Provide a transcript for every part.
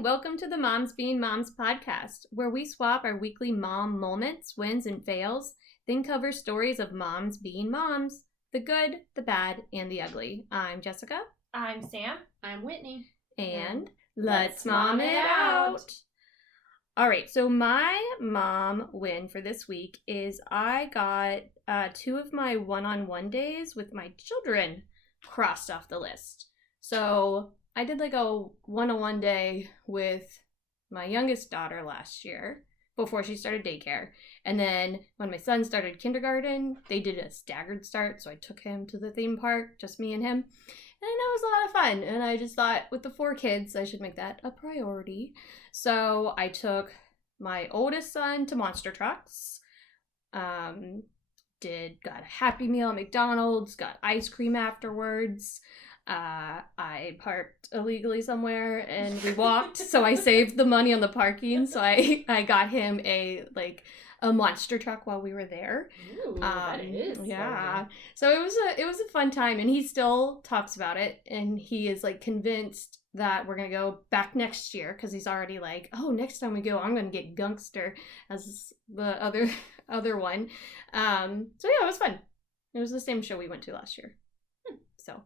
Welcome to the Moms Being Moms podcast, where we swap our weekly mom moments, wins, and fails, then cover stories of moms being moms, the good, the bad, and the ugly. I'm Jessica. I'm Sam. I'm Whitney. And let's mom it out. All right, so my mom win for this week is I got 2 of my one-on-one days with my children crossed off the list. So I did like a one-on-one day with my youngest daughter last year before she started daycare. And then when my son started kindergarten, they did a staggered start. So I took him to the theme park, just me and him. And that was a lot of fun. And I just thought with the 4 kids, I should make that a priority. So I took my oldest son to Monster Trucks, got a Happy Meal at McDonald's, got ice cream afterwards. I parked illegally somewhere and we walked, so I saved the money on the parking. So I got him a monster truck while we were there. Ooh, that is yeah. Fun. So it was a fun time, and he still talks about it, and he is like convinced that we're gonna go back next year because he's already like, oh, next time we go, I'm gonna get Gunkster as the other one. So yeah, it was fun. It was the same show we went to last year. So.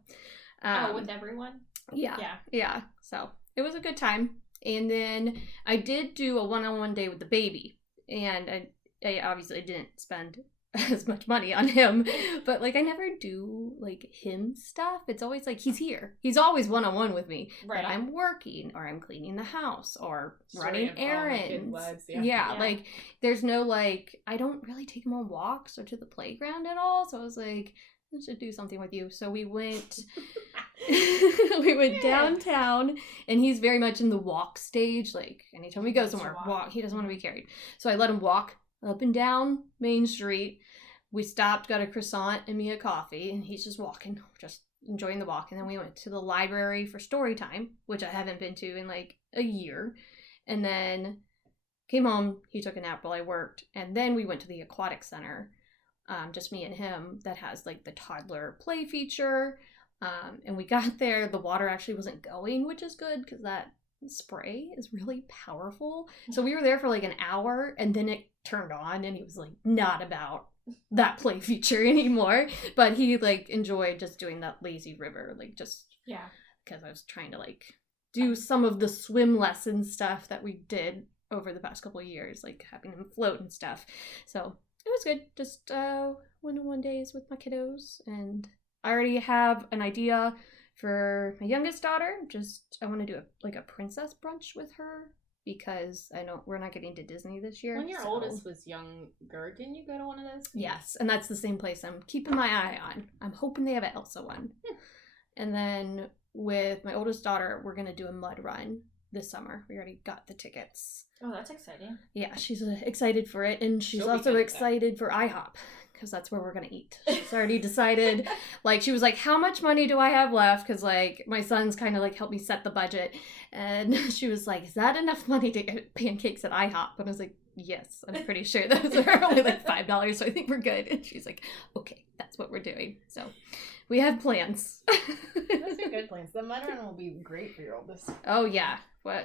With everyone? Yeah. So it was a good time. And then I did do a one-on-one day with the baby. And I obviously didn't spend as much money on him. But like I never do like him stuff. It's always like he's here. He's always one-on-one with me. Right. But I'm working or I'm cleaning the house or running errands. Yeah, like there's no like I don't really take him on walks or to the playground at all. So I was like, I should do something with you. So we went downtown, and he's very much in the walk stage. Like anytime we go somewhere, walk. He doesn't want to be carried. So I let him walk up and down Main Street. We stopped, got a croissant and me a coffee, and he's just walking, just enjoying the walk. And then we went to the library for story time, which I haven't been to in like a year. And then came home, he took a nap while I worked. And then we went to the aquatic center. Just me and him, that has like the toddler play feature. And we got there, the water actually wasn't going, which is good because that spray is really powerful. So we were there for like an hour and then it turned on and he was like not about that play feature anymore. But he like enjoyed just doing that lazy river, like just because I was trying to like do some of the swim lesson stuff that we did over the past couple of years, like having him float and stuff. So it was good. Just one-on-one days with my kiddos. And I already have an idea for my youngest daughter. I want to do a princess brunch with her because I know we're not getting to Disney this year. When your oldest was younger, didn't you go to one of those? Yes, and that's the same place I'm keeping my eye on. I'm hoping they have an Elsa one. And then with my oldest daughter, we're going to do a mud run this summer. We already got the tickets. Oh, that's exciting. Yeah, she's excited for it, and she's also excited for IHOP because that's where we're gonna eat. She's already decided. Like, she was like, how much money do I have left? Because like my son's kind of like helped me set the budget, and she was like, is that enough money to get pancakes at IHOP? And I was like, yes, I'm pretty sure those are only like $5, so I think we're good. And she's like, okay, that's what we're doing. So we have plans. Those are good plans. The mud run will be great for your oldest. Oh yeah.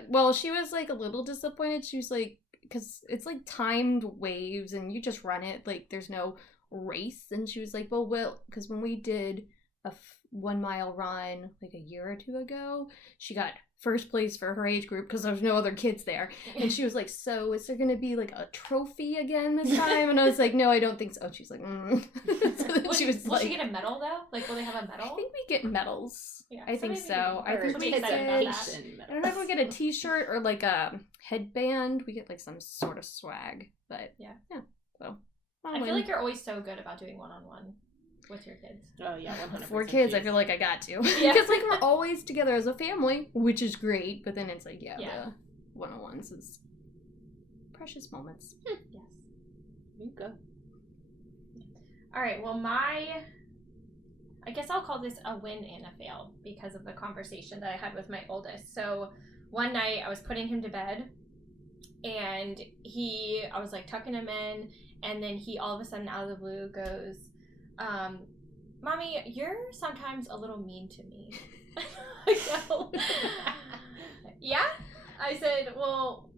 Well, she was like a little disappointed. She was like, because it's like timed waves and you just run it, like there's no race. And she was like, well, because when we did a 1 mile run like a year or 2 ago, she got first place for her age group because there's no other kids there. And she was like, so is there going to be like a trophy again this time? And I was like, no, I don't think so. And she was like, So she was will she get a medal though? Like, will they have a medal? I think we get medals. Yeah, I think so. I think we get I don't know if we get a t-shirt or like a headband. We get like some sort of swag. But yeah. So I feel like you're always so good about doing one-on-one with your kids. Oh yeah, 100%. 4 kids, I feel like I got to. Because like we're always together as a family, which is great. But then it's like, the one-on-ones is precious moments. Yes. You go. All right. Well, I guess I'll call this a win and a fail because of the conversation that I had with my oldest. So one night I was putting him to bed, and I was like tucking him in, and then he all of a sudden out of the blue goes, Mommy, you're sometimes a little mean to me. I go, yeah? I said, well,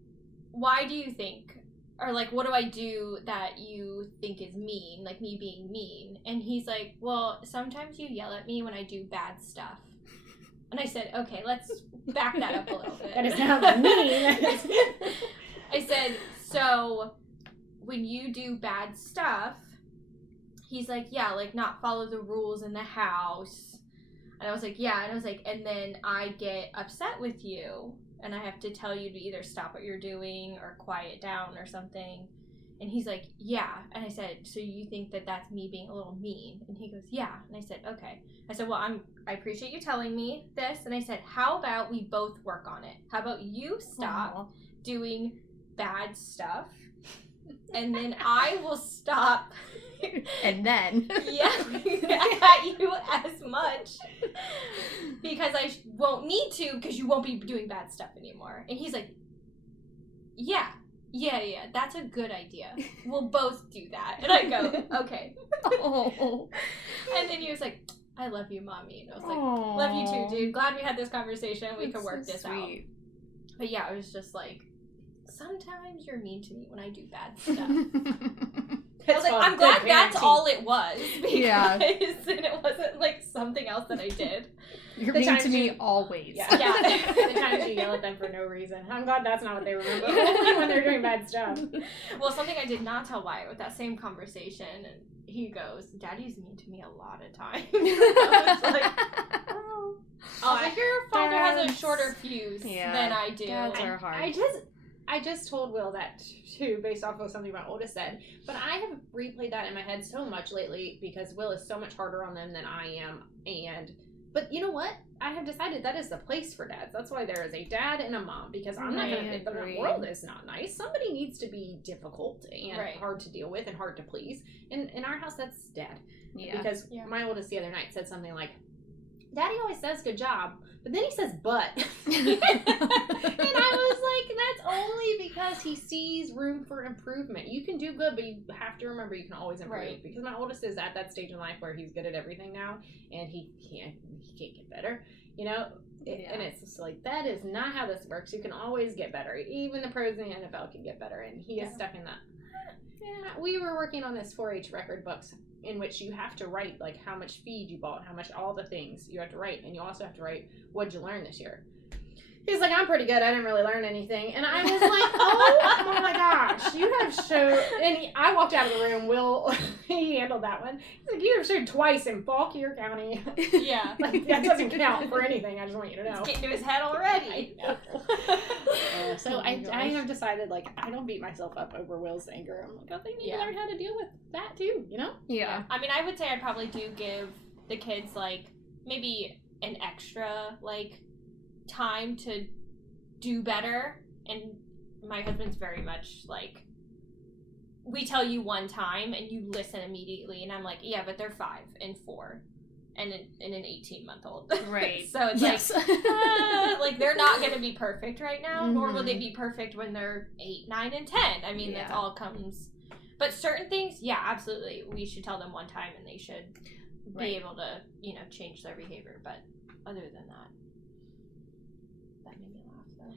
why do you think? Or, like, what do I do that you think is mean? Like, me being mean. And he's like, well, sometimes you yell at me when I do bad stuff. And I said, okay, let's back that up a little bit. That is not mean. I said, so when you do bad stuff, he's like, yeah, like not follow the rules in the house. And I was like, yeah. And I was like, and then I get upset with you, and I have to tell you to either stop what you're doing or quiet down or something. And he's like, yeah. And I said, so you think that that's me being a little mean? And he goes, yeah. And I said, okay. I said, well, I appreciate you telling me this. And I said, how about we both work on it? How about you stop doing bad stuff, and then I will stop and then yelling at you as much, because I won't need to, because you won't be doing bad stuff anymore. And he's like, yeah, that's a good idea. We'll both do that. And I go, okay. Oh. And then he was like, I love you, Mommy. And I was like, love you too, dude. Glad we had this conversation. We could work this out. But yeah, it was just like, sometimes you're mean to me when I do bad stuff. I was like, I'm glad that's all it was, because then it wasn't like something else that I did. You're mean to me always. Yeah. The times you yell at them for no reason. I'm glad that's not what they remember. Only when they're doing bad stuff. Well, something I did not tell Wyatt with that same conversation, and he goes, Daddy's mean to me a lot of times. I was like, like, your father has a shorter fuse than I do. Dads are hard. I just told Will that too, based off of something my oldest said. But I have replayed that in my head so much lately because Will is so much harder on them than I am. But you know what? I have decided that is the place for dads. That's why there is a dad and a mom, because I'm not going to. The world is not nice. Somebody needs to be difficult and hard to deal with and hard to please. In our house, that's dad. Yeah. Because my oldest the other night said something like, Daddy always says good job, but then he says but. And I was like, that's only because he sees room for improvement. You can do good, but you have to remember you can always improve. Right. Because my oldest is at that stage in life where he's good at everything now, and he can't get better, you know? And it's just like, that is not how this works. You can always get better. Even the pros in the NFL can get better, and he is stuck in that. Yeah, we were working on this 4-H record books in which you have to write, like, how much feed you bought, how much, all the things you have to write, and you also have to write, what'd you learn this year? He's like, I'm pretty good, I didn't really learn anything. And I was like, oh my gosh, you have showed, and I walked out of the room, Will, he handled that one. He's like, you have showed twice in Fauquier County. Yeah. Like, that doesn't count for anything, I just want you to know. It's getting to his head already. I know. So I have decided, like, I don't beat myself up over Will's anger. I'm like, oh, they need to learn how to deal with that too, you know? Yeah. I mean, I would say I probably do give the kids, like, maybe an extra, like, time to do better. And my husband's very much like, we tell you one time and you listen immediately, and I'm like, yeah, but they're 5 and 4 and an 18-month-old, right? So it's like they're not going to be perfect right now, nor will they be perfect when they're 8, 9, and 10. I mean, that's all comes, but certain things, absolutely, we should tell them one time and they should be able to, you know, change their behavior. But other than that made me laugh, though.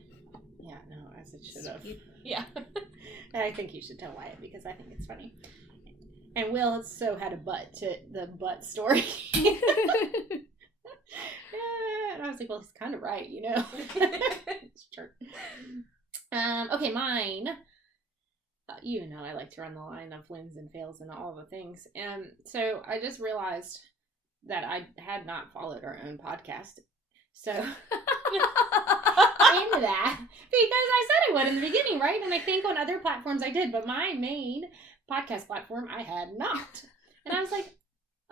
Yeah, no, as it should have. Yeah. I think you should tell Wyatt, because I think it's funny. And Will so had a butt to the butt story. And I was like, well, he's kind of right, you know. It's true. Okay, mine. You know, I like to run the line of wins and fails and all the things. So I just realized that I had not followed our own podcast. So into that, because I said I would in the beginning, right? And I think on other platforms I did, but my main podcast platform I had not. And I was like,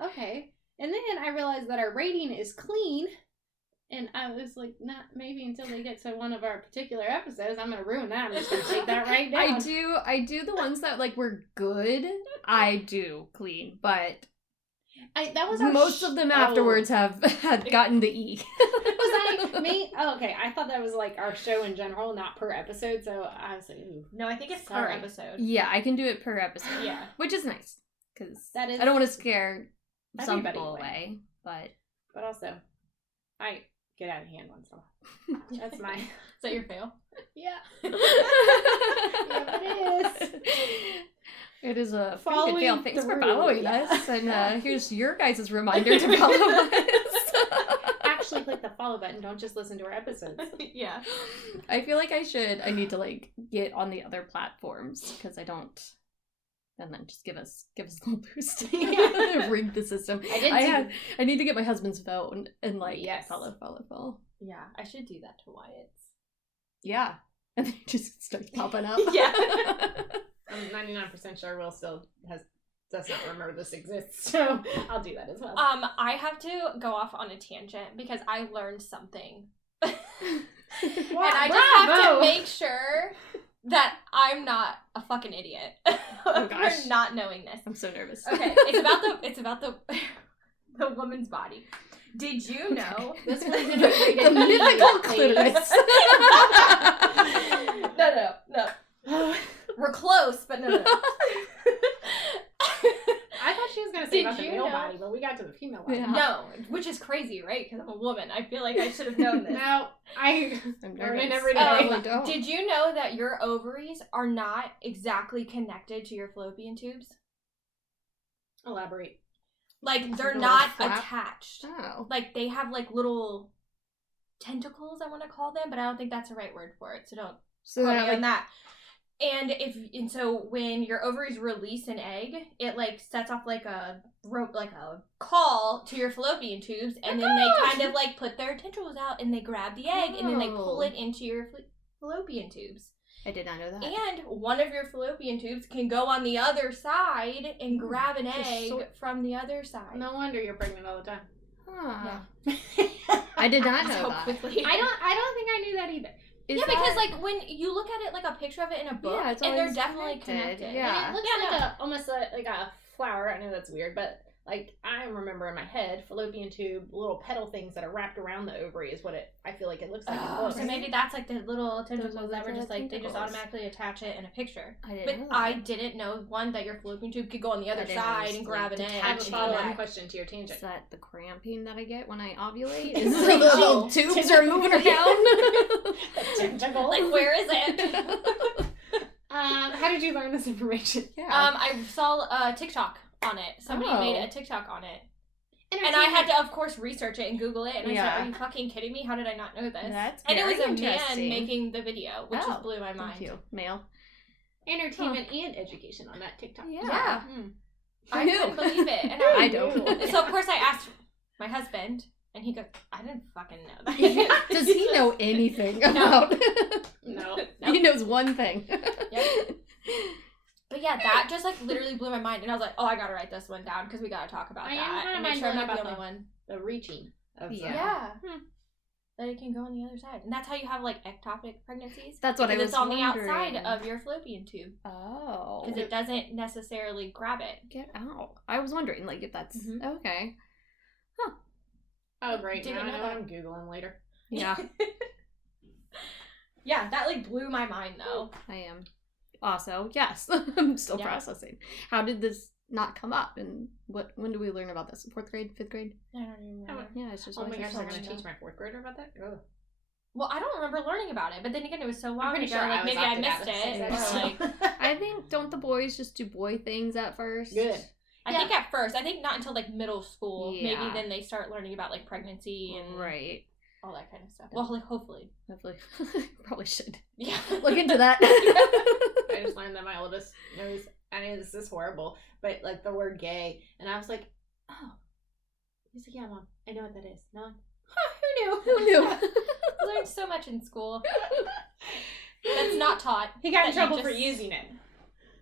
okay. And then I realized that our rating is clean, and I was like, not maybe until they get to one of our particular episodes, I'm gonna ruin that. I'm just gonna take that right down. I do the ones that like were good. I do clean, but That was our most of them afterwards had gotten the E. Was that me? Oh, okay. I thought that was like our show in general, not per episode. So I was like, ooh. No, I think it's per Sorry. episode. Yeah, I can do it per episode. Yeah. Which is nice. Because That is I don't want to scare some everybody people away. away. But also, I get out of hand once in a while. That's my... Is that your fail? Yeah. yeah, it is. It is a Following fail. Thanks for through, following yeah. us. And here's your guys' reminder to follow us. Actually, click the follow button. Don't just listen to our episodes. Yeah. I feel like I need to like get on the other platforms because I don't. And then just give us a little boost. Rig the system. I need to get my husband's phone and like follow. Yeah, I should do that to Wyatt's. Yeah. And then it just starts popping up. Yeah. I'm 99% sure Will still does not remember this exists, so I'll do that as well. I have to go off on a tangent because I learned something. And I just have to make sure that I'm not a fucking idiot for not knowing this. I'm so nervous. Okay, it's about the woman's body. Did you know This was the mythical clitoris? No. We're close, but no. I thought she was going to say Did about the you male know- body, but we got to the female body. Yeah. No, which is crazy, right? Because I'm a woman. I feel like I should have known this. No, I'm learn it nervous. every day. I probably don't. Did you know that your ovaries are not exactly connected to your fallopian tubes? Elaborate. Like, they're Little not flap? attached. Oh. Like, they have, like, little tentacles, I want to call them, but I don't think that's the right word for it, so don't So quote me that, on that. And so when your ovaries release an egg, it, like, sets off, like, a call to your fallopian tubes, and then they kind of, like, put their tentacles out, and they grab the egg, and then they pull it into your fallopian tubes. I did not know that. And one of your fallopian tubes can go on the other side and grab an egg from the other side. No wonder you're pregnant all the time. Huh. Yeah. I did not know So that. quickly. I don't think I knew that either. Because like when you look at it like a picture of it in a book, it's and they're always definitely connected. Yeah. And it looks almost like a flower. I know that's weird, but like I remember in my head, fallopian tube, little petal things that are wrapped around the ovary is what I feel like it looks like in books. So maybe that's like the little tentacles that were just like they just tentacles. automatically attach it in a picture. I didn't But know that. I didn't know that your fallopian tube could go on the other I didn't side and understand. grab an egg. I have a Detaching follow-up it. question to your tangent. Is that the cramping that I get when I ovulate? Is Is the it little like tubes are moving around? Tentacle. Like where is it? How did you learn this information? Yeah. I saw a TikTok on it. Somebody made a TikTok on it. And I had to, of course, research it and Google it. And I said, are you fucking kidding me? How did I not know this? That's and it was very a man interesting. making the video, which just blew my mind. Thank you. Male. entertainment and education on that TikTok. Yeah. I knew. couldn't believe it. And I don't. So, of course, I asked my husband, and he goes, I didn't fucking know that. Does he know anything about No. He knows one thing. Yep. But yeah, that just like literally blew my mind, and I was like, "Oh, I gotta write this one down because we gotta talk about I am that kinda and make sure I'm not the mind-blown only one." The reaching of Yeah. That it can go on the other side, and that's how you have like ectopic pregnancies. That's what I Because was it's on wondering. the outside of your fallopian tube Oh. because it doesn't necessarily grab it. Get out. I was wondering, like, if that's okay. Oh, great. Didn't Now I know know what that. I'm Googling later. Yeah, Yeah, that like blew my mind though. I am. Also, yes, I'm still Yeah. processing. How did this not come up? And when do we learn about this? 4th grade, 5th grade? I don't even remember. Yeah, it's just Oh my always gosh, they're going to something. teach my 4th grader about that? Ugh. Well, I don't remember learning about it, but then again, it was so long I'm pretty ago. sure Like I was maybe I opted out missed of it, sex or ed. like I think, don't the boys just do boy things at first? Good. I think at first. I think not until like middle school. Yeah. Maybe then they start learning about like pregnancy and Right. all that kind of stuff. Well, like, hopefully. Hopefully. Probably should. Yeah. Look into that. I just learned that my oldest knows, I know this is horrible, but like the word gay. And I was like, oh. He's like, yeah, Mom, I know what that is. No. Who knew? Who knew? Learned so much in school. That's not taught. He got in That you trouble for just- using it.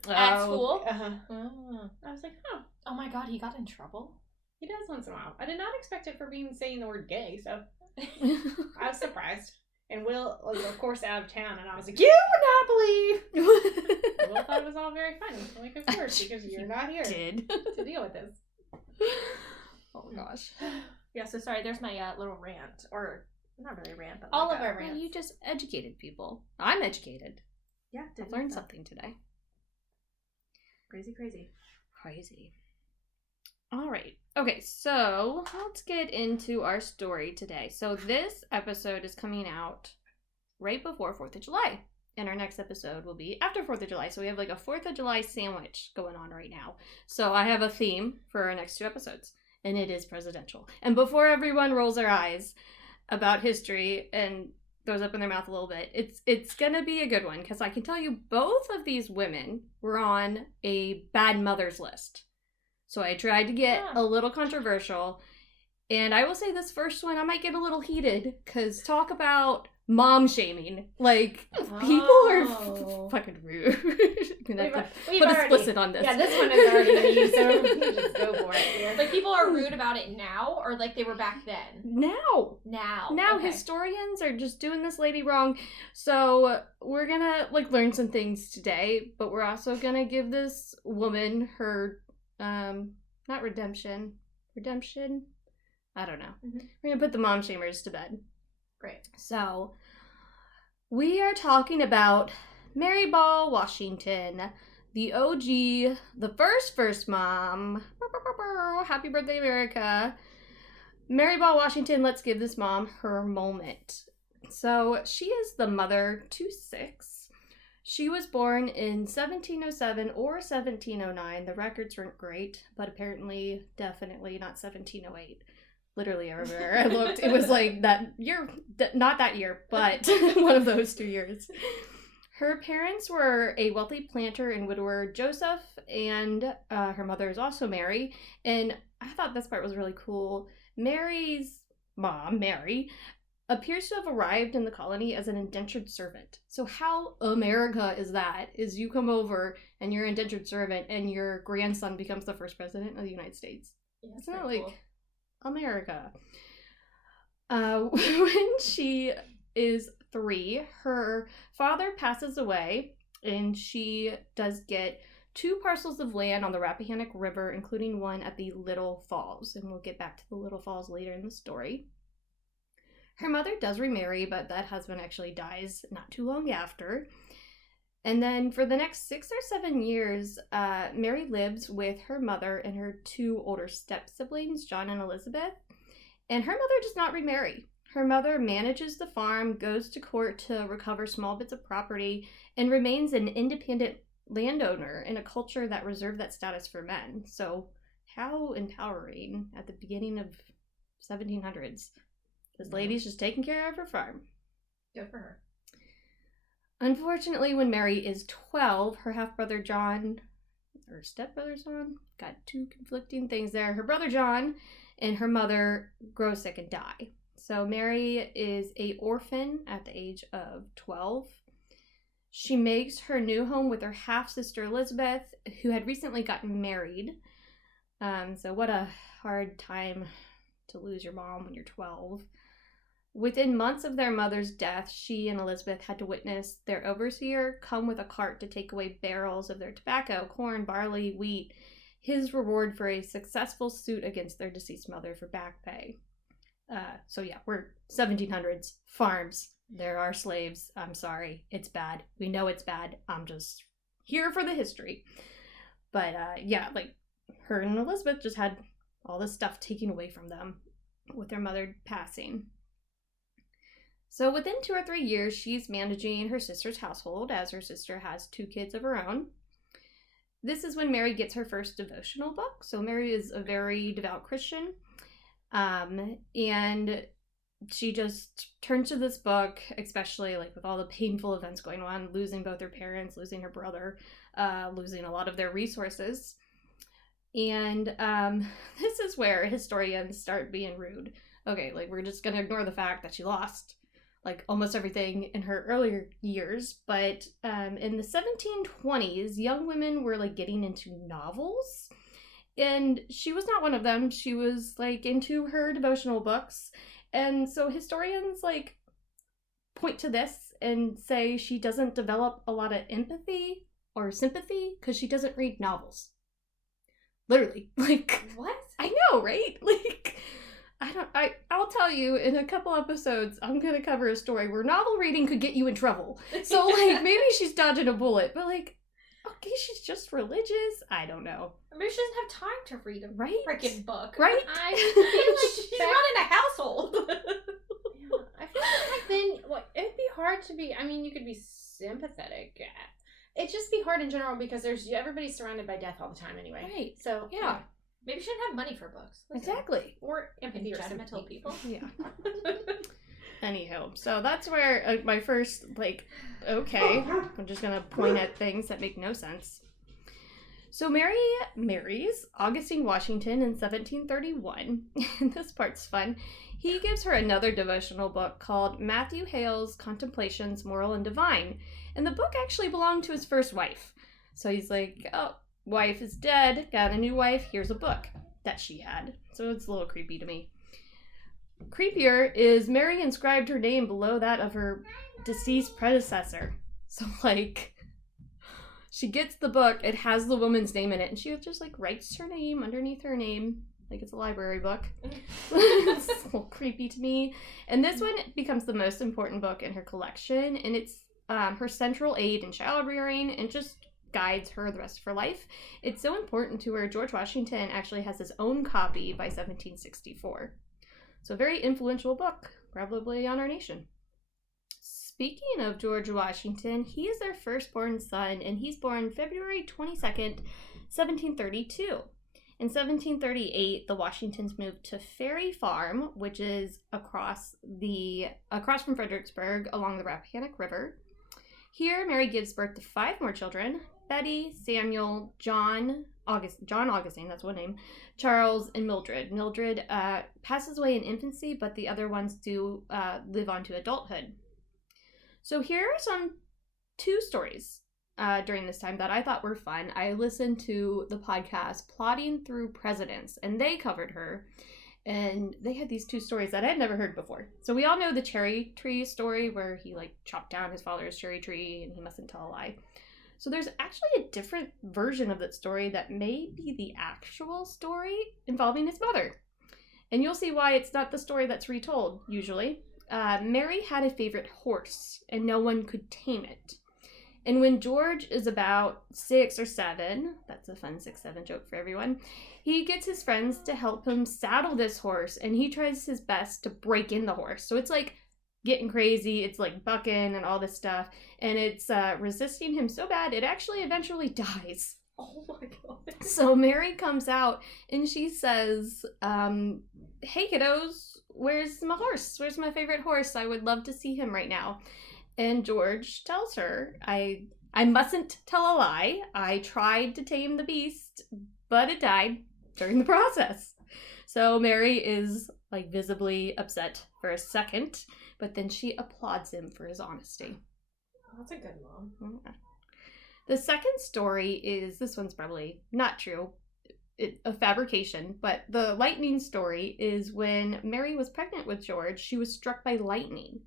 At school. Uh-huh. Oh. I was like, huh. Oh my god, he got in trouble? He does once in a while. I did not expect it for being saying the word gay, so I was surprised. And Will was, of course, out of town, and I was like, you would not believe! And Will thought it was all very funny. I'm like, of course, because you're not here Did. to deal with this. Oh gosh. Yeah, so sorry, there's my little rant. Or, not really rant, but All like of our Well, rants. you just educated people. I'm educated. Yeah, I've learned something today. Crazy. Crazy. All right. Okay, so let's get into our story today. So this episode is coming out right before 4th of July. And our next episode will be after 4th of July. So we have like a 4th of July sandwich going on right now. So I have a theme for our next 2 episodes. And it is presidential. And before everyone rolls their eyes about history and throws up in their mouth a little bit, it's gonna be a good one. Because I can tell you both of these women were on a bad mothers list. So I tried to get a little controversial. And I will say this first one, I might get a little heated. Because talk about mom shaming. Like, people are fucking rude. I'm gonna have to put explicit on this. Yeah, this one is already me, so you just go for it here. Like, people are rude about it now, or like they were back then? Now, Okay. historians are just doing this lady wrong. So we're gonna like learn some things today, but we're also gonna give this woman her not redemption. I don't know. Mm-hmm. We're gonna put the mom shamers to bed. Great. So we are talking about Mary Ball Washington, the OG, the first mom. Happy birthday, America. Mary Ball Washington, let's give this mom her moment. So she is the mother to 6. She was born in 1707 or 1709. The records weren't great, but apparently, definitely not 1708. Literally everywhere I looked, it was like that year, not that year, but one of those 2 years. Her parents were a wealthy planter and widower, Joseph, and her mother is also Mary. And I thought this part was really cool. Mary's mom, Mary, appears to have arrived in the colony as an indentured servant. So how America is that? Is you come over and you're an indentured servant and your grandson becomes the first president of the United States. Yeah, It's not like America. When she is 3, her father passes away, and she does get 2 parcels of land on the Rappahannock River, including one at the Little Falls, and we'll get back to the Little Falls later in the story. Her mother does remarry, but that husband actually dies not too long after. And then for the next 6 or 7 years, Mary lives with her mother and her 2 older step-siblings, John and Elizabeth. And her mother does not remarry. Her mother manages the farm, goes to court to recover small bits of property, and remains an independent landowner in a culture that reserved that status for men. So how empowering at the beginning of 1700s. This lady's just taking care of her farm. Good for her. Unfortunately, when Mary is 12, her half-brother John, or stepbrother John, got 2 conflicting things there. Her brother John and her mother grow sick and die. So Mary is an orphan at the age of 12. She makes her new home with her half-sister Elizabeth, who had recently gotten married. So what a hard time to lose your mom when you're 12. Within months of their mother's death, she and Elizabeth had to witness their overseer come with a cart to take away barrels of their tobacco, corn, barley, wheat, his reward for a successful suit against their deceased mother for back pay. So yeah, we're 1700s, farms. There are slaves. I'm sorry. It's bad. We know it's bad. I'm just here for the history. But yeah, like her and Elizabeth just had all this stuff taken away from them with their mother passing. So within 2 or 3 years, she's managing her sister's household, as her sister has 2 kids of her own. This is when Mary gets her first devotional book. So Mary is a very devout Christian. And she just turns to this book, especially like with all the painful events going on, losing both her parents, losing her brother, losing a lot of their resources. And this is where historians start being rude. Okay, like we're just going to ignore the fact that she lost like almost everything in her earlier years. But in the 1720s, young women were like getting into novels. And she was not one of them. She was like into her devotional books. And so historians like point to this and say she doesn't develop a lot of empathy or sympathy because she doesn't read novels. Literally. Like, What? I know, right? Like, I'll tell you, in a couple episodes, I'm going to cover a story where novel reading could get you in trouble. So, like, maybe she's dodging a bullet, but, like, okay, she's just religious. I don't know. Maybe she doesn't have time to read a freaking book. Right? I feel like She's running a household. I feel like then it'd be hard to be. I mean, you could be sympathetic. It'd just be hard in general because everybody's surrounded by death all the time anyway. Right. So Yeah. Maybe she didn't have money for books. Exactly. Or empathy or Judgmental sympathy. people. Yeah. Anywho, so that's where my first, like, okay, I'm just gonna point at things that make no sense. So Mary marries Augustine Washington in 1731, and this part's fun. He gives her another devotional book called Matthew Hale's Contemplations, Moral and Divine, and the book actually belonged to his first wife. So he's like, oh, wife is dead, got a new wife, here's a book that she had. So it's a little creepy to me. Creepier is Mary inscribed her name below that of her deceased predecessor. So, like, she gets the book, it has the woman's name in it, and she just, like, writes her name underneath her name, like it's a library book. It's a little creepy to me. And this one becomes the most important book in her collection, and it's her central aid in child rearing, and just guides her the rest of her life. It's so important to her, George Washington actually has his own copy by 1764. So a very influential book, probably on our nation. Speaking of George Washington, he is their firstborn son, and he's born February 22nd, 1732. In 1738, the Washingtons moved to Ferry Farm, which is across from Fredericksburg along the Rappahannock River. Here, Mary gives birth to 5 more children: Betty, Samuel, John Augustine, that's one name, Charles, and Mildred. Mildred passes away in infancy, but the other ones do live on to adulthood. So here are some 2 stories during this time that I thought were fun. I listened to the podcast Plotting Through Presidents, and they covered her. And they had these 2 stories that I had never heard before. So we all know the cherry tree story where he, like, chopped down his father's cherry tree and he mustn't tell a lie. So there's actually a different version of that story that may be the actual story involving his mother. And you'll see why it's not the story that's retold, usually. Mary had a favorite horse, and no one could tame it. And when George is about 6 or 7, that's a fun 6-7 joke for everyone, he gets his friends to help him saddle this horse, and he tries his best to break in the horse. So it's like getting crazy, it's like bucking and all this stuff, and it's resisting him so bad it actually eventually dies. Oh my god. So Mary comes out and she says, hey kiddos, where's my horse? Where's my favorite horse? I would love to see him right now. And George tells her, I mustn't tell a lie. I tried to tame the beast, but it died during the process. So Mary is, like, visibly upset for a second, but then she applauds him for his honesty. That's a good mom. The second story is, this one's probably not true, a fabrication, but the lightning story is when Mary was pregnant with George, she was struck by lightning.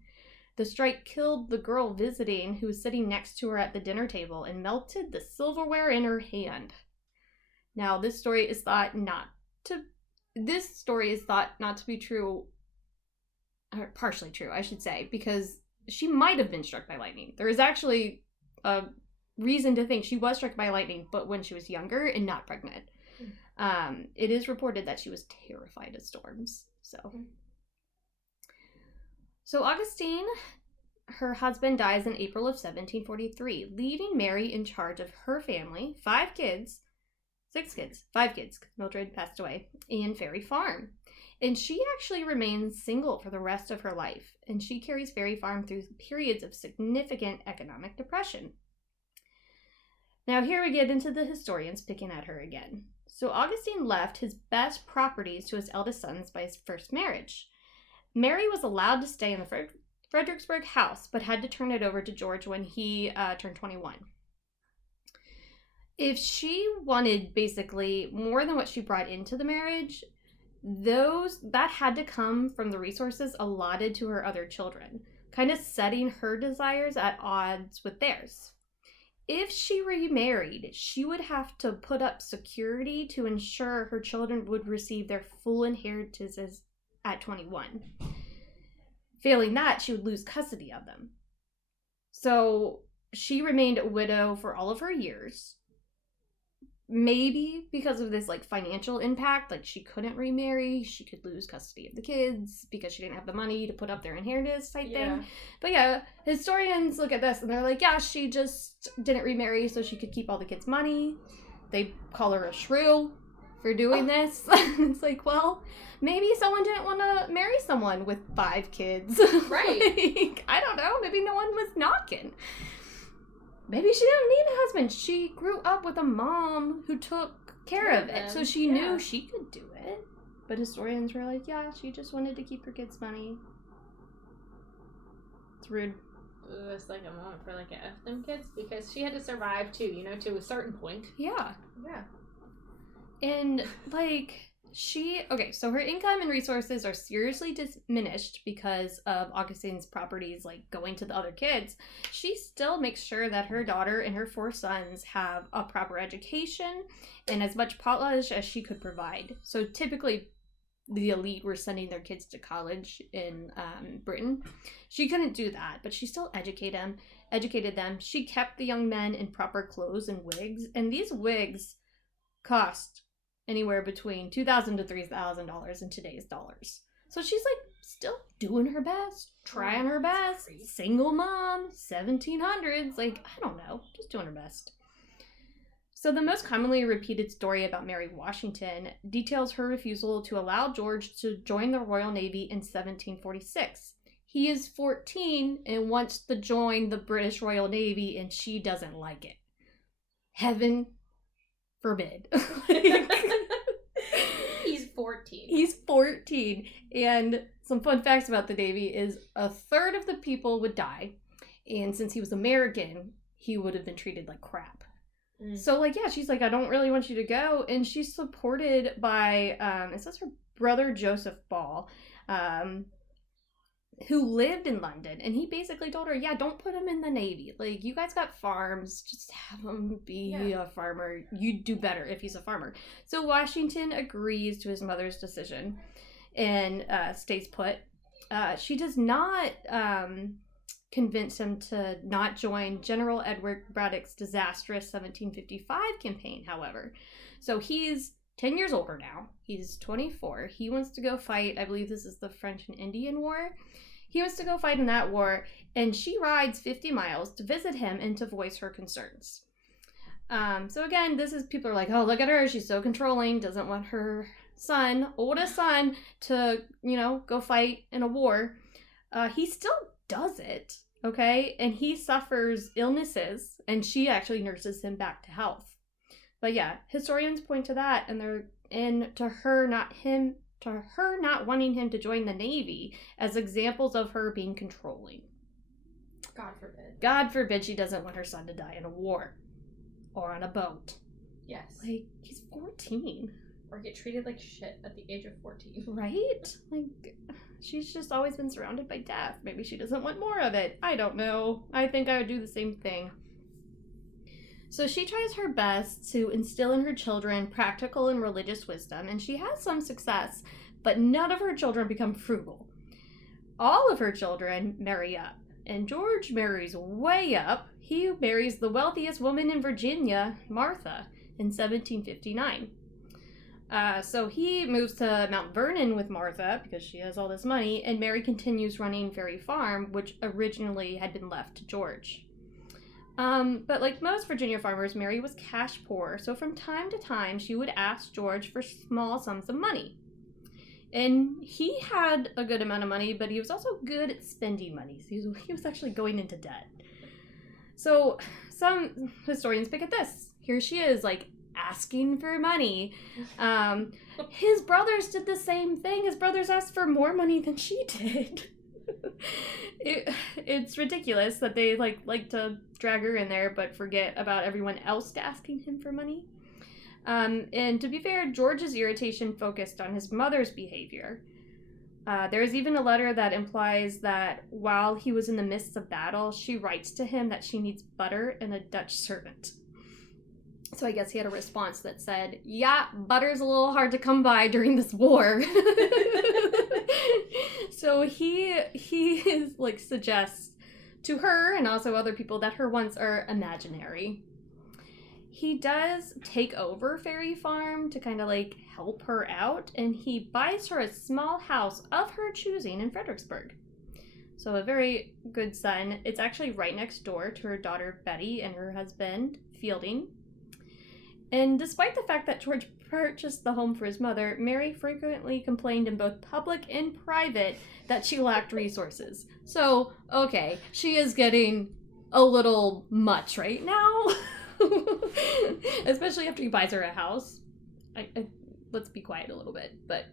The strike killed the girl visiting who was sitting next to her at the dinner table and melted the silverware in her hand. Now, this story is thought not to be true, or partially true, I should say, because she might have been struck by lightning. There is actually a reason to think she was struck by lightning, but when she was younger and not pregnant. It is reported that she was terrified of storms. So Augustine, her husband, dies in April of 1743, leaving Mary in charge of her family, 5 kids, because Mildred passed away, in Ferry Farm. And she actually remains single for the rest of her life, and she carries Ferry Farm through periods of significant economic depression. Now here we get into the historians picking at her again. So Augustine left his best properties to his eldest sons by his first marriage. Mary was allowed to stay in the Fredericksburg house, but had to turn it over to George when he turned 21. If she wanted basically more than what she brought into the marriage, that had to come from the resources allotted to her other children, kind of setting her desires at odds with theirs. if she remarried, she would have to put up security to ensure her children would receive their full inheritances at 21. Failing that, she would lose custody of them. So she remained a widow for all of her years. Maybe because of this like financial impact, like she couldn't remarry, she could lose custody of the kids because she didn't have the money to put up their inheritance type thing. But yeah, historians look at this and they're like, yeah, she just didn't remarry so she could keep all the kids' money. They call her a shrew for doing this. It's like, well, maybe someone didn't want to marry someone with 5 kids. Right. Like, I don't know, maybe no one was knocking. Maybe she didn't need a husband. She grew up with a mom who took care of it. So she knew she could do it. But historians were like, yeah, she just wanted to keep her kids' money. It's rude. It was like a moment for like a F them kids because she had to survive too, you know, to a certain point. Yeah. Yeah. And like so her income and resources are seriously diminished because of Augustine's properties like going to the other kids. She still makes sure that her daughter and her 4 sons have a proper education and as much pottage as she could provide. So typically the elite were sending their kids to college in Britain. She couldn't do that, but she still educated them. She kept the young men in proper clothes and wigs, and these wigs cost anywhere between $2,000 to $3,000 in today's dollars. So she's like still doing her best, trying her best. Single mom, 1700s, like I don't know, just doing her best. So the most commonly repeated story about Mary Washington details her refusal to allow George to join the Royal Navy in 1746. He is 14 and wants to join the British Royal Navy and she doesn't like it. Heaven forbid. He's 14. He's 14. And some fun facts about the Navy is 1/3 of the people would die. And since he was American, he would have been treated like crap. So, like, yeah, she's like, I don't really want you to go. And she's supported by, it says her brother Joseph Ball, who lived in London. And he basically told her, yeah, don't put him in the Navy. Like, you guys got farms. Just have him be a farmer. You'd do better if he's a farmer. So Washington agrees to his mother's decision and stays put. She does not convince him to not join General Edward Braddock's disastrous 1755 campaign, however. So he's 10 years older now. He's 24. He wants to go fight, I believe this is the French and Indian War. He wants to go fight in that war, and she rides 50 miles to visit him and to voice her concerns. So again, this is, people are like, oh, look at her, she's so controlling, doesn't want her oldest son, to, go fight in a war. He still does it, okay? And he suffers illnesses, and she actually nurses him back to health. But yeah, historians point to that, and to her not wanting him to join the Navy as examples of her being controlling. God forbid. God forbid she doesn't want her son to die in a war or on a boat. Yes. Like, he's 14. Or get treated like shit at the age of 14. Right? Like, she's just always been surrounded by death. Maybe she doesn't want more of it. I don't know. I think I would do the same thing. So she tries her best to instill in her children practical and religious wisdom, and she has some success, but none of her children become frugal. All of her children marry up, and George marries way up. He marries the wealthiest woman in Virginia, Martha, in 1759. So he moves to Mount Vernon with Martha because she has all this money, and Mary continues running Ferry Farm, which originally had been left to George. But like most Virginia farmers, Mary was cash poor, so from time to time she would ask George for small sums of money. And he had a good amount of money, but he was also good at spending money. So he was actually going into debt. So some historians pick at this. Here she is, like, asking for money. His brothers did the same thing. His brothers asked for more money than she did. It's ridiculous that they like to drag her in there but forget about everyone else asking him for money. And to be fair, George's irritation focused on his mother's behavior. There's even a letter that implies that while he was in the midst of battle, she writes to him that she needs butter and a Dutch servant. So I guess he had a response that said, yeah, butter's a little hard to come by during this war. So he is, like, suggests to her and also other people that her wants are imaginary. He does take over Fairy Farm to kind of, like, help her out, and he buys her a small house of her choosing in Fredericksburg. So a very good son. It's actually right next door to her daughter Betty and her husband, Fielding. And despite the fact that George purchased the home for his mother, Mary frequently complained in both public and private that she lacked resources. So, okay, she is getting a little much right now. Especially after he buys her a house. Let's be quiet a little bit, but...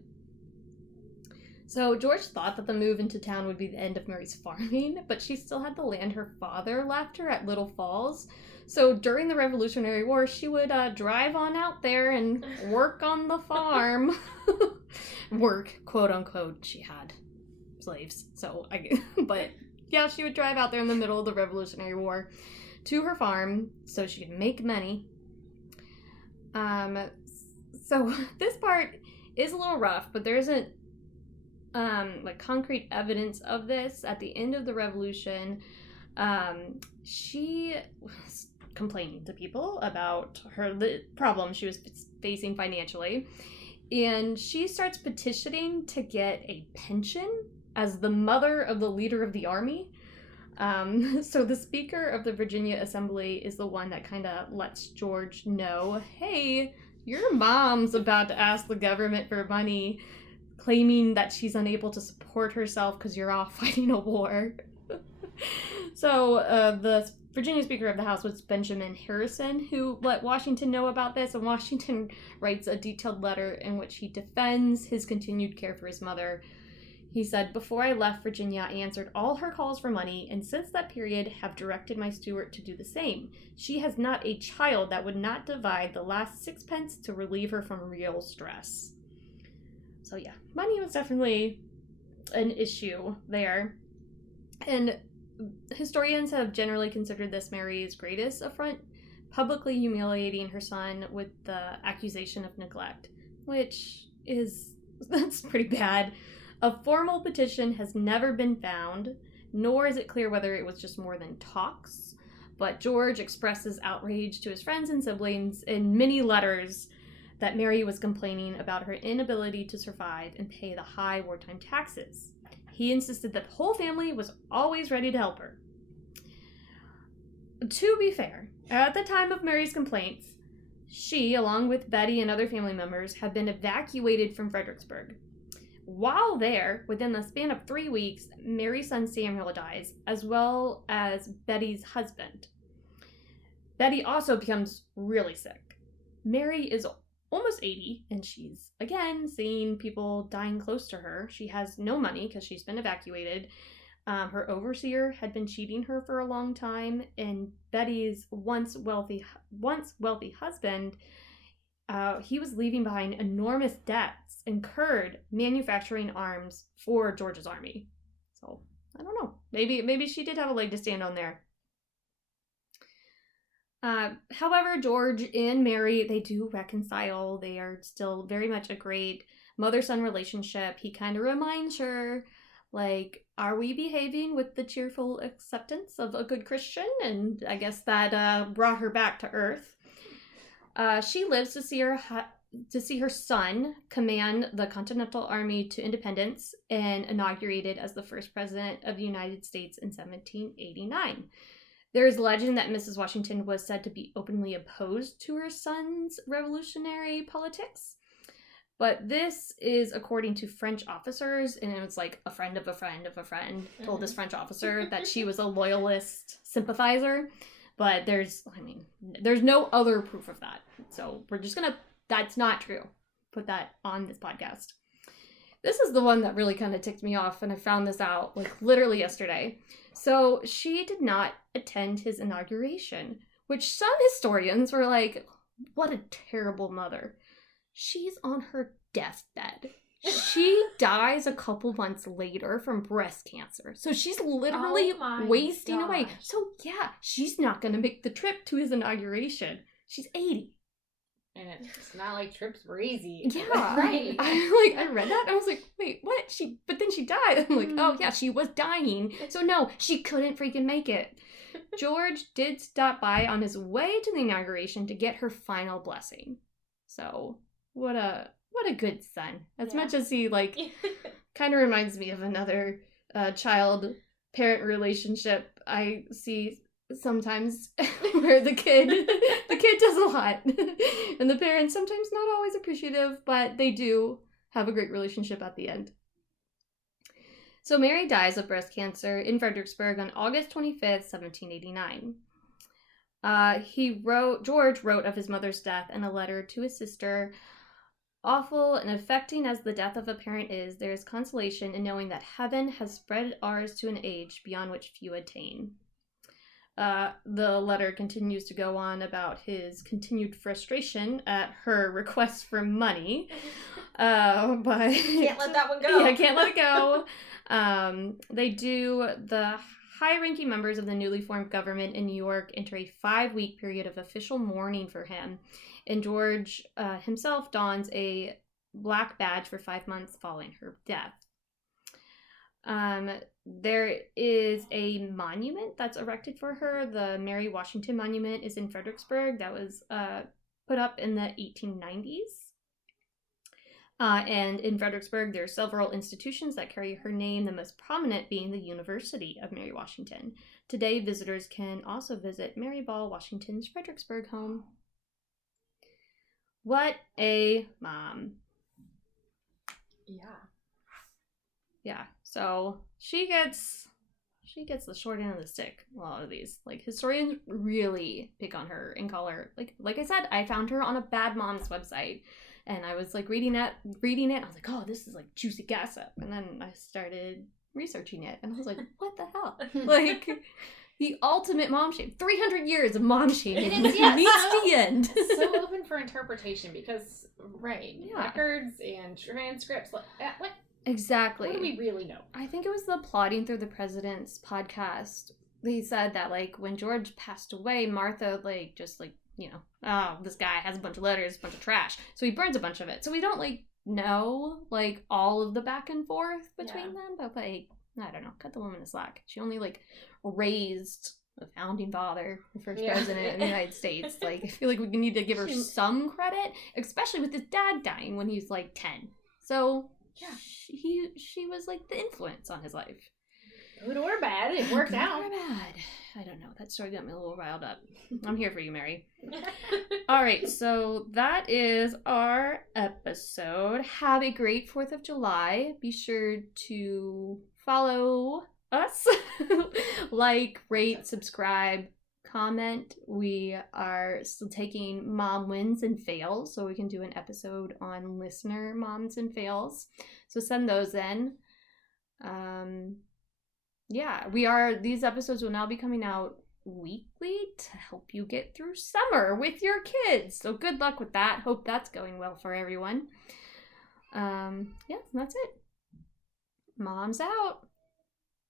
So George thought that the move into town would be the end of Mary's farming, but she still had the land her father left her at Little Falls. So during the Revolutionary War, she would drive on out there and work on the farm. Work, quote unquote. She had slaves. But yeah, she would drive out there in the middle of the Revolutionary War to her farm so she could make money. So this part is a little rough, but there isn't like concrete evidence of this. At the end of the Revolution, she was complaining to people about the problem she was facing financially, and she starts petitioning to get a pension as the mother of the leader of the army. So the Speaker of the Virginia Assembly is the one that kind of lets George know, hey, your mom's about to ask the government for money, claiming that she's unable to support herself because you're off fighting a war. So the Virginia Speaker of the House was Benjamin Harrison, who let Washington know about this, and Washington writes a detailed letter in which he defends his continued care for his mother. He said, before I left Virginia, I answered all her calls for money, and since that period have directed my steward to do the same. She has not a child that would not divide the last sixpence to relieve her from real stress. So yeah, money was definitely an issue there. And historians have generally considered this Mary's greatest affront, publicly humiliating her son with the accusation of neglect, that's pretty bad. A formal petition has never been found, nor is it clear whether it was just more than talks, but George expresses outrage to his friends and siblings in many letters that Mary was complaining about her inability to survive and pay the high wartime taxes. He insisted that the whole family was always ready to help her. To be fair, at the time of Mary's complaints, she, along with Betty and other family members, had been evacuated from Fredericksburg. While there, within the span of 3 weeks, Mary's son Samuel dies, as well as Betty's husband. Betty also becomes really sick. Mary is almost 80, and she's, again, seeing people dying close to her. She has no money because she's been evacuated. Her overseer had been cheating her for a long time, and Betty's once wealthy husband, he was leaving behind enormous debts incurred manufacturing arms for George's army. So, I don't know. Maybe she did have a leg to stand on there. However, George and Mary, they do reconcile. They are still very much a great mother-son relationship. He kind of reminds her, like, are we behaving with the cheerful acceptance of a good Christian? And I guess that brought her back to earth. She lives to see her son command the Continental Army to independence and inaugurated as the first president of the United States in 1789. There is legend that Mrs. Washington was said to be openly opposed to her son's revolutionary politics. But this is according to French officers, and it was like a friend of a friend of a friend told this French officer that she was a loyalist sympathizer. But there's no other proof of that. So we're just that's not true. Put that on this podcast. This is the one that really kind of ticked me off, and I found this out like literally yesterday. So she did not attend his inauguration, which some historians were like, what a terrible mother. She's on her deathbed. She dies a couple months later from breast cancer. So she's literally wasting away. So yeah, she's not going to make the trip to his inauguration. She's 80. And it's not like trips were easy. Yeah. Right. I read that and I was like, wait, what? But then she died. I'm like, oh yeah, she was dying. So no, she couldn't freaking make it. George did stop by on his way to the inauguration to get her final blessing. So what a good son. As much as he kind of reminds me of another child-parent relationship I see sometimes where the kid does a lot. And the parents sometimes not always appreciative, but they do have a great relationship at the end. So Mary dies of breast cancer in Fredericksburg on August 25th, 1789. George wrote of his mother's death in a letter to his sister. Awful and affecting as the death of a parent is, there is consolation in knowing that heaven has spread ours to an age beyond which few attain. The letter continues to go on about his continued frustration at her request for money. But can't let that one go. Yeah, can't let it go. The high-ranking members of the newly formed government in New York enter a 5-week period of official mourning for him, and George himself dons a black badge for 5 months following her death. There is a monument that's erected for her. The Mary Washington Monument is in Fredericksburg. That was put up in the 1890s. And in Fredericksburg, there are several institutions that carry her name, the most prominent being the University of Mary Washington. Today, visitors can also visit Mary Ball Washington's Fredericksburg home. What a mom. Yeah, so she gets the short end of the stick. A lot of these, historians really pick on her and call her, like I said, I found her on a Bad Moms website, and I was reading it. I was like, oh, this is juicy gossip, and then I started researching it, and I was like, what the hell? The ultimate mom shame. 300 years of mom shaming. It is, yes. Meets the end. So open for interpretation because, records and transcripts, what? Exactly. What do we really know? I think it was the Plotting Through the President's podcast. They said that, when George passed away, Martha, this guy has a bunch of letters, a bunch of trash. So he burns a bunch of it. So we don't, know, all of the back and forth between them. But, I don't know, cut the woman a slack. She only, raised the founding father, the first president of the United States. I feel like we need to give her some credit, especially with his dad dying when he was, 10. So... yeah, she was the influence on his life. Good or bad, it worked out. Good or bad. I don't know. That story got me a little riled up. I'm here for you, Mary. All right, so that is our episode. Have a great 4th of July. Be sure to follow us. Rate, subscribe, comment. We are still taking mom wins and fails, so we can do an episode on listener moms and fails. So send those in. These episodes will now be coming out weekly to help you get through summer with your kids. So good luck with that. Hope that's going well for everyone. That's it. Mom's out.